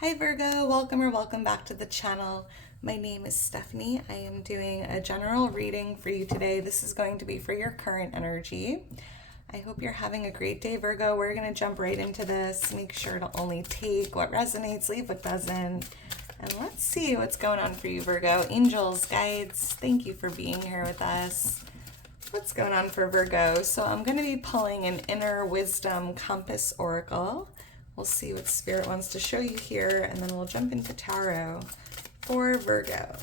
Hi Virgo, welcome or welcome back to the channel. My name is Stephanie. I am doing a general reading for you today. This is going to be for your current energy. I hope you're having a great day, Virgo. We're going to jump right into this. Make sure to only take what resonates, leave what doesn't. And let's see what's going on for you, Virgo. Angels, guides, thank you for being here with us. What's going on for Virgo? So I'm going to be pulling an inner wisdom compass oracle. We'll see what Spirit wants to show you here, and then we'll jump into tarot for Virgo.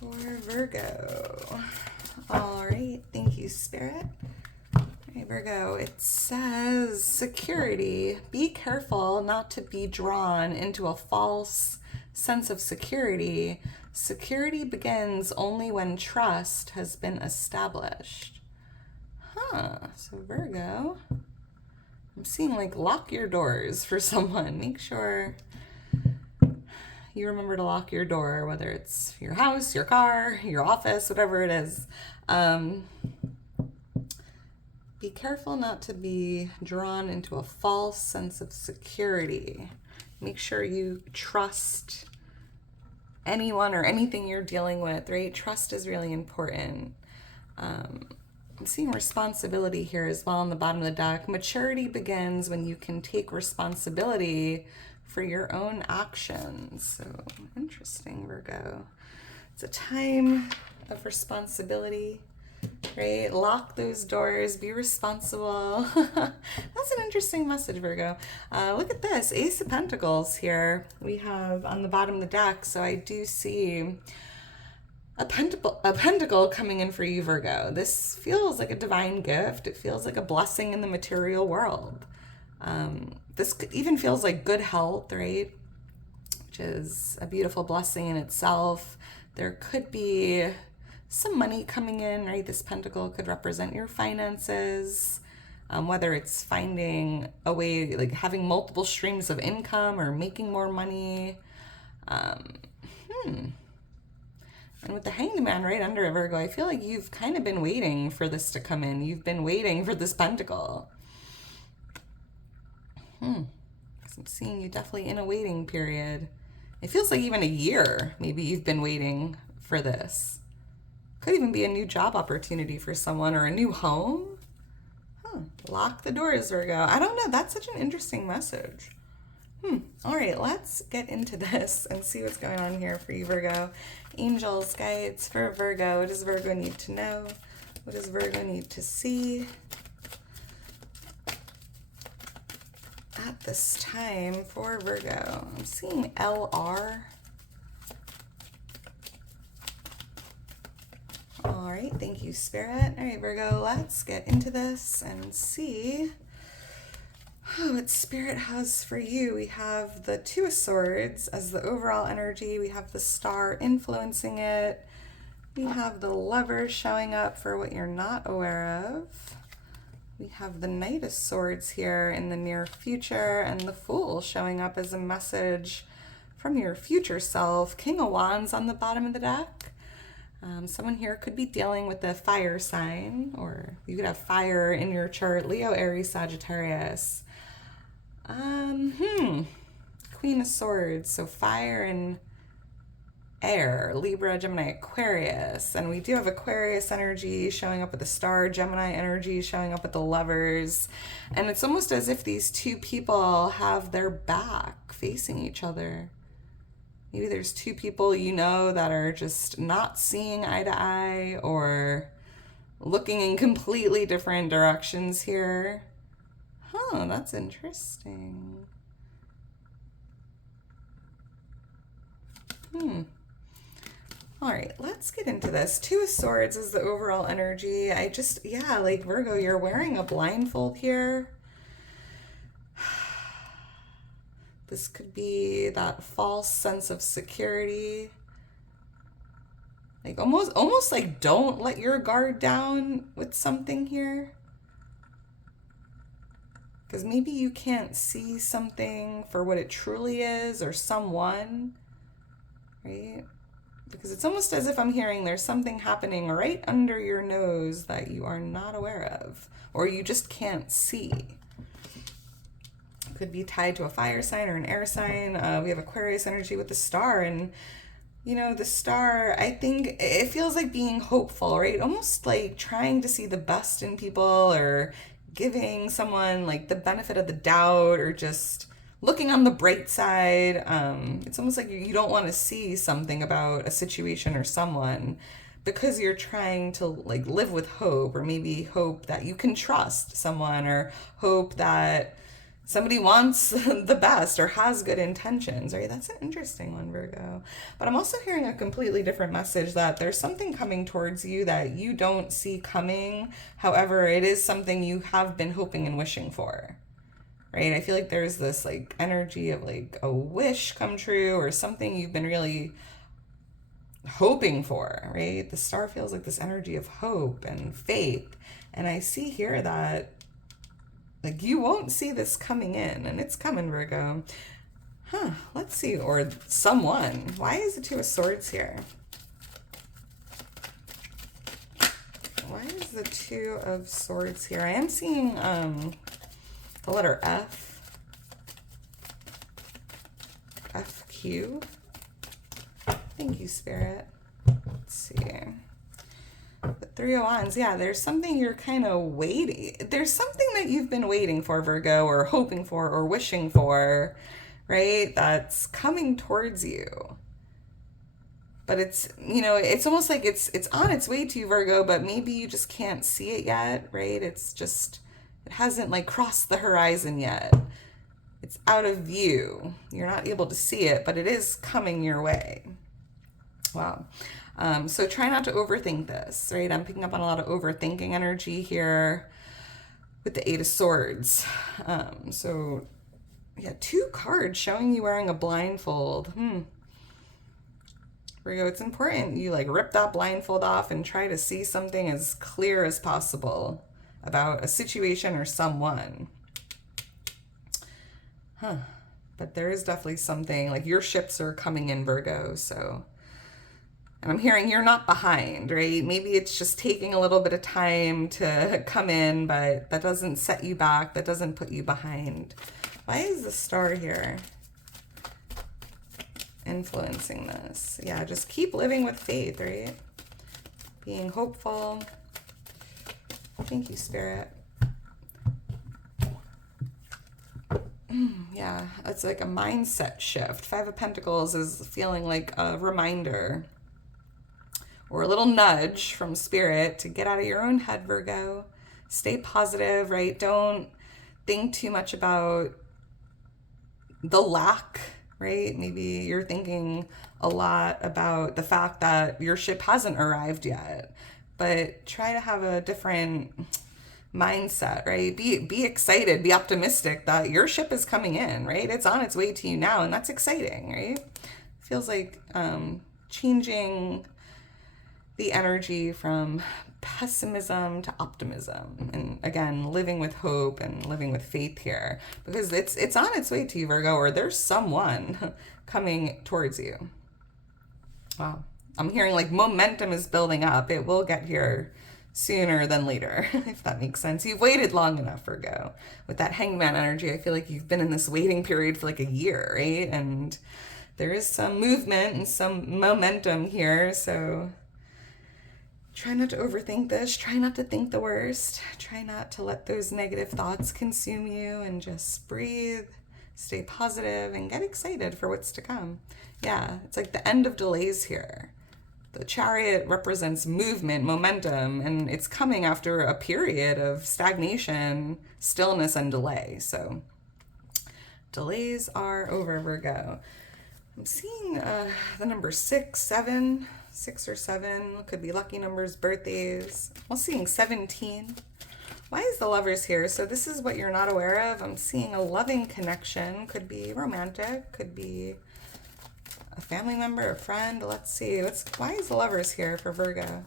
For Virgo. All right, thank you, Spirit. All right, Virgo, it says security. Be careful not to be drawn into a false sense of security. Security begins only when trust has been established. So Virgo, I'm seeing like lock your doors for someone. Make sure you remember to lock your door, whether it's your house, your car, your office, whatever it is. Be careful not to be drawn into a false sense of security. Make sure you trust anyone or anything you're dealing with, right? Trust is really important. I'm seeing responsibility here as well on the bottom of the deck. Maturity begins when you can take responsibility for your own actions. So interesting, Virgo. It's a time of responsibility, right? Lock those doors, be responsible. That's an interesting message, Virgo. Look at this, Ace of Pentacles here we have on the bottom of the deck. So I do see a pentacle coming in for you, Virgo. This feels like a divine gift. It feels like a blessing in the material world. This even feels like good health, right? Which is a beautiful blessing in itself. There could be some money coming in, right? This pentacle could represent your finances, whether it's finding a way, like having multiple streams of income or making more money. And with the Hanged Man right under it, Virgo, I feel like you've kind of been waiting for this to come in. You've been waiting for this pentacle. I'm seeing you definitely in a waiting period. It feels like even a year, maybe you've been waiting for this. Could even be a new job opportunity for someone or a new home. Lock the doors, Virgo. I don't know. That's such an interesting message. All right, let's get into this and see what's going on here for you, Virgo. Angels, guides for Virgo. What does Virgo need to know? What does Virgo need to see at this time for Virgo? I'm seeing LR. All right, thank you, Spirit. All right, Virgo, let's get into this and see what Spirit has for you. We have the Two of Swords as the overall energy. We have the Star influencing it. We have the Lover showing up for what you're not aware of. We have the Knight of Swords here in the near future, and the Fool showing up as a message from your future self. King of Wands on the bottom of the deck. Someone here could be dealing with a fire sign, or you could have fire in your chart. Leo, Aries, Sagittarius. Queen of Swords, so fire and air, Libra, Gemini, Aquarius. And we do have Aquarius energy showing up with the Star, Gemini energy showing up with the Lovers. And it's almost as if these two people have their back facing each other. Maybe there's two people you know that are just not seeing eye to eye or looking in completely different directions here. That's interesting. All right, let's get into this. Two of Swords is the overall energy. Like Virgo, you're wearing a blindfold here. This could be that false sense of security. Like almost like don't let your guard down with something here. Because maybe you can't see something for what it truly is or someone, right? Because it's almost as if I'm hearing there's something happening right under your nose that you are not aware of or you just can't see. could be tied to a fire sign or an air sign. We have Aquarius energy with the star, and you know, the star, I think it feels like being hopeful, right? Almost like trying to see the best in people, or giving someone like the benefit of the doubt, or just looking on the bright side. It's almost like you don't want to see something about a situation or someone because you're trying to like live with hope, or maybe hope that you can trust someone, or hope that somebody wants the best or has good intentions, right? That's an interesting one, Virgo. But I'm also hearing a completely different message, that there's something coming towards you that you don't see coming. However, it is something you have been hoping and wishing for, right? I feel like there's this like energy of like a wish come true, or something you've been really hoping for, right? The star feels like this energy of hope and faith. And I see here that like you won't see this coming in, and it's coming, Virgo. Let's see. Or someone. Why is the Two of Swords here? Why is the Two of Swords here? I am seeing the letter F. FQ. Thank you, Spirit. Let's see. The Three of Wands. Yeah, there's something you're kind of waiting. There's something that you've been waiting for, Virgo, or hoping for, or wishing for, right? That's coming towards you. But it's, you know, it's almost like it's on its way to you, Virgo, but maybe you just can't see it yet, right? It's just, it hasn't like crossed the horizon yet. It's out of view. You're not able to see it, but it is coming your way. Wow. So try not to overthink this, right? I'm picking up on a lot of overthinking energy here with the Eight of Swords. So yeah, 2 cards showing you wearing a blindfold. Virgo, it's important you like rip that blindfold off and try to see something as clear as possible about a situation or someone. But there is definitely something, like your ships are coming in, Virgo, so. And I'm hearing you're not behind, right? Maybe it's just taking a little bit of time to come in, but that doesn't set you back. That doesn't put you behind. Why is the star here influencing this? Yeah, just keep living with faith, right? Being hopeful. Thank you, Spirit. Yeah, it's like a mindset shift. 5 of Pentacles is feeling like a reminder or a little nudge from Spirit to get out of your own head, Virgo. Stay positive, right? Don't think too much about the lack, right? Maybe you're thinking a lot about the fact that your ship hasn't arrived yet, but try to have a different mindset, right? Be excited, be optimistic that your ship is coming in, right? It's on its way to you now, and that's exciting, right? Feels like changing the energy from pessimism to optimism, and again, living with hope and living with faith here, because it's on its way to you, Virgo, or there's someone coming towards you. Wow. I'm hearing like momentum is building up. It will get here sooner than later, if that makes sense. You've waited long enough, Virgo. With that Hangman energy, I feel like you've been in this waiting period for like a year, right? And there is some movement and some momentum here, so try not to overthink this. Try not to think the worst. Try not to let those negative thoughts consume you, and just breathe, stay positive, and get excited for what's to come. Yeah, it's like the end of delays here. The Chariot represents movement, momentum, and it's coming after a period of stagnation, stillness, and delay. So delays are over, Virgo. I'm seeing the number 6, 7, 6 or 7. Could be lucky numbers, birthdays. I'm seeing 17. Why is the Lovers here? So this is what you're not aware of. I'm seeing a loving connection. Could be romantic, could be a family member, a friend. Let's see. Why is the Lovers here for Virgo?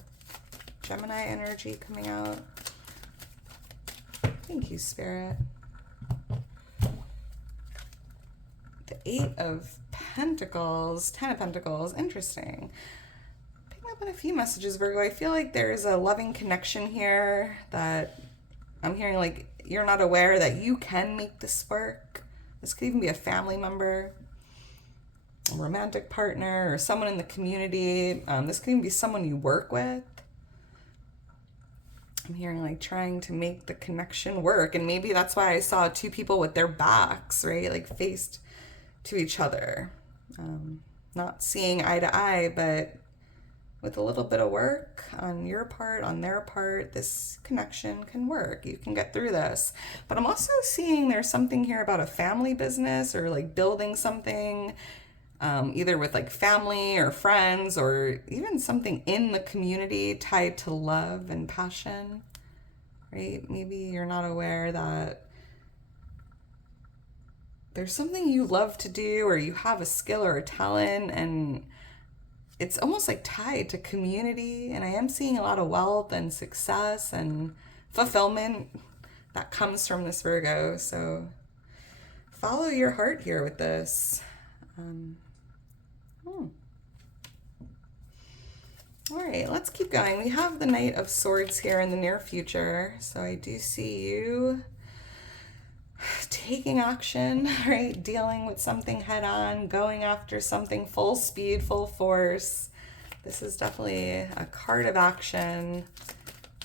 Gemini energy coming out. Thank you, Spirit. The 8 of Pentacles, 10 of Pentacles. Interesting. Picking up on a few messages, Virgo. I feel like there's a loving connection here that I'm hearing like you're not aware that you can make this work. This could even be a family member, a romantic partner, or someone in the community. This could even be someone you work with. I'm hearing like trying to make the connection work. And maybe that's why I saw two people with their backs, right? Like faced to each other. Not seeing eye to eye, but with a little bit of work on your part, on their part, this connection can work. You can get through this. But I'm also seeing there's something here about a family business or like building something, either with like family or friends or even something in the community tied to love and passion, right? Maybe you're not aware that there's something you love to do or you have a skill or a talent, and it's almost like tied to community. And I am seeing a lot of wealth and success and fulfillment that comes from this Virgo. So follow your heart here with this. All right, let's keep going. We have the Knight of Swords here in the near future. So I do see you taking action, right? Dealing with something head on, going after something full speed, full force. This is definitely a card of action.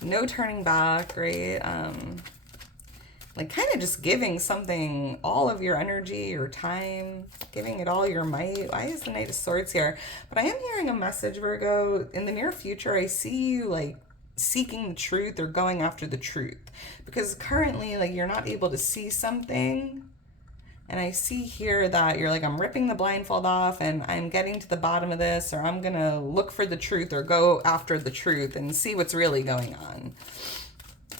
No turning back, right? Like kind of just giving something all of your energy, your time, giving it all your might. Why is the Knight of Swords here? But I am hearing a message, Virgo. In the near future, I see you like seeking the truth or going after the truth, because currently like you're not able to see something, and I see here that you're like, I'm ripping the blindfold off and I'm getting to the bottom of this, or I'm gonna look for the truth or go after the truth and see what's really going on,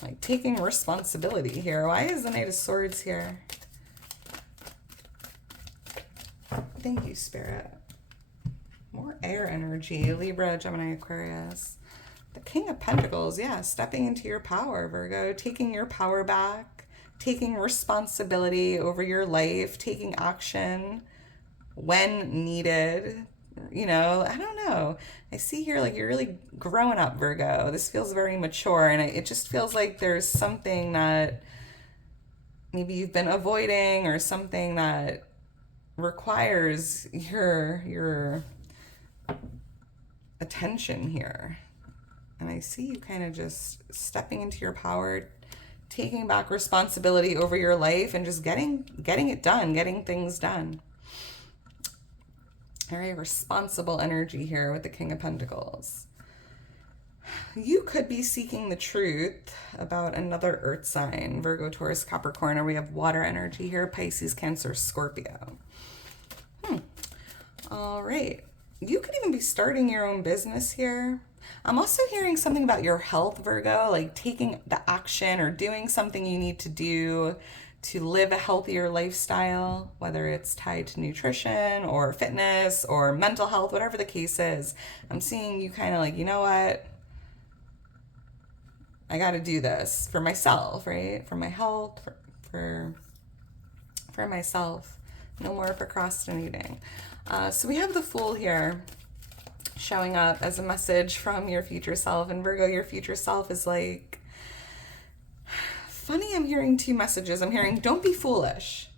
like taking responsibility here. Why is the Knight of Swords here? Thank you, Spirit. More air energy. Libra, Gemini, Aquarius. The King of Pentacles, yeah, stepping into your power, Virgo, taking your power back, taking responsibility over your life, taking action when needed. You know, I don't know. I see here like you're really growing up, Virgo. This feels very mature, and it just feels like there's something that maybe you've been avoiding or something that requires your attention here. And I see you kind of just stepping into your power, taking back responsibility over your life and just getting it done, getting things done. Very responsible energy here with the King of Pentacles. You could be seeking the truth about another earth sign, Virgo, Taurus, Capricorn, or we have water energy here, Pisces, Cancer, Scorpio. All right. You could even be starting your own business here. I'm also hearing something about your health, Virgo, like taking the action or doing something you need to do to live a healthier lifestyle, whether it's tied to nutrition or fitness or mental health, whatever the case is. I'm seeing you kind of like, you know what? I got to do this for myself, right? For my health, for myself. No more procrastinating. So we have the Fool here showing up as a message from your future self. And Virgo, your future self is like, funny, I'm hearing two messages. I'm hearing, don't be foolish.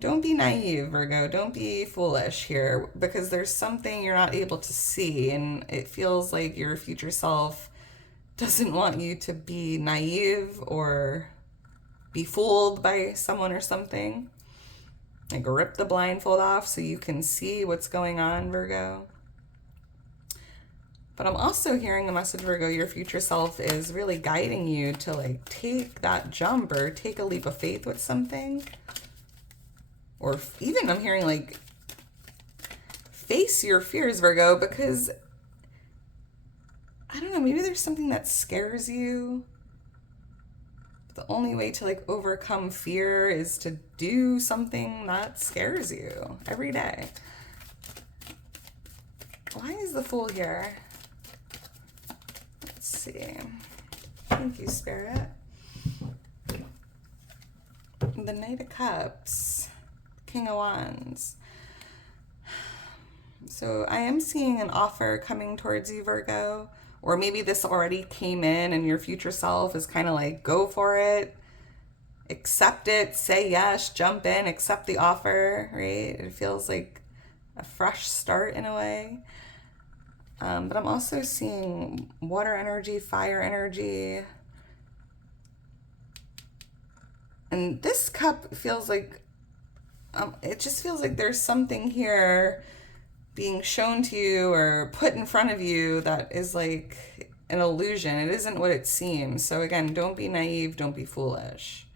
Don't be naive, Virgo. Don't be foolish here, because there's something you're not able to see. And it feels like your future self doesn't want you to be naive or be fooled by someone or something. Like rip the blindfold off so you can see what's going on, Virgo. But I'm also hearing a message, Virgo, your future self is really guiding you to like take that jump or take a leap of faith with something. Or even I'm hearing like face your fears, Virgo, because I don't know, maybe there's something that scares you. The only way to like overcome fear is to do something that scares you every day. Why is the Fool here? Let's see. Thank you, Spirit. The Knight of Cups, King of Wands. So I am seeing an offer coming towards you, Virgo. Or maybe this already came in and your future self is kind of like, go for it. accept it, say yes, jump in, accept the offer, right? It feels like a fresh start in a way. But I'm also seeing water energy, fire energy. And this cup feels like, it just feels like there's something here being shown to you or put in front of you that is like an illusion. It isn't what it seems. So again, don't be naive, don't be foolish.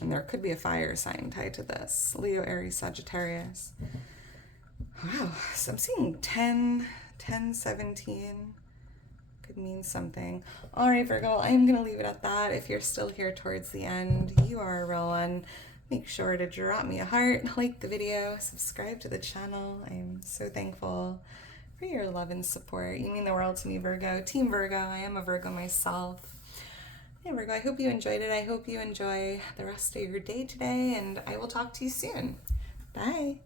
And there could be a fire sign tied to this. Leo, Aries, Sagittarius. Wow, so I'm seeing 10, 17. Could mean something. All right, Virgo, I'm going to leave it at that. If you're still here towards the end, you are a real one. Make sure to drop me a heart, like the video, subscribe to the channel. I'm so thankful for your love and support. You mean the world to me, Virgo. Team Virgo, I am a Virgo myself. Yeah, Virgo, I hope you enjoyed it. I hope you enjoy the rest of your day today, and I will talk to you soon. Bye.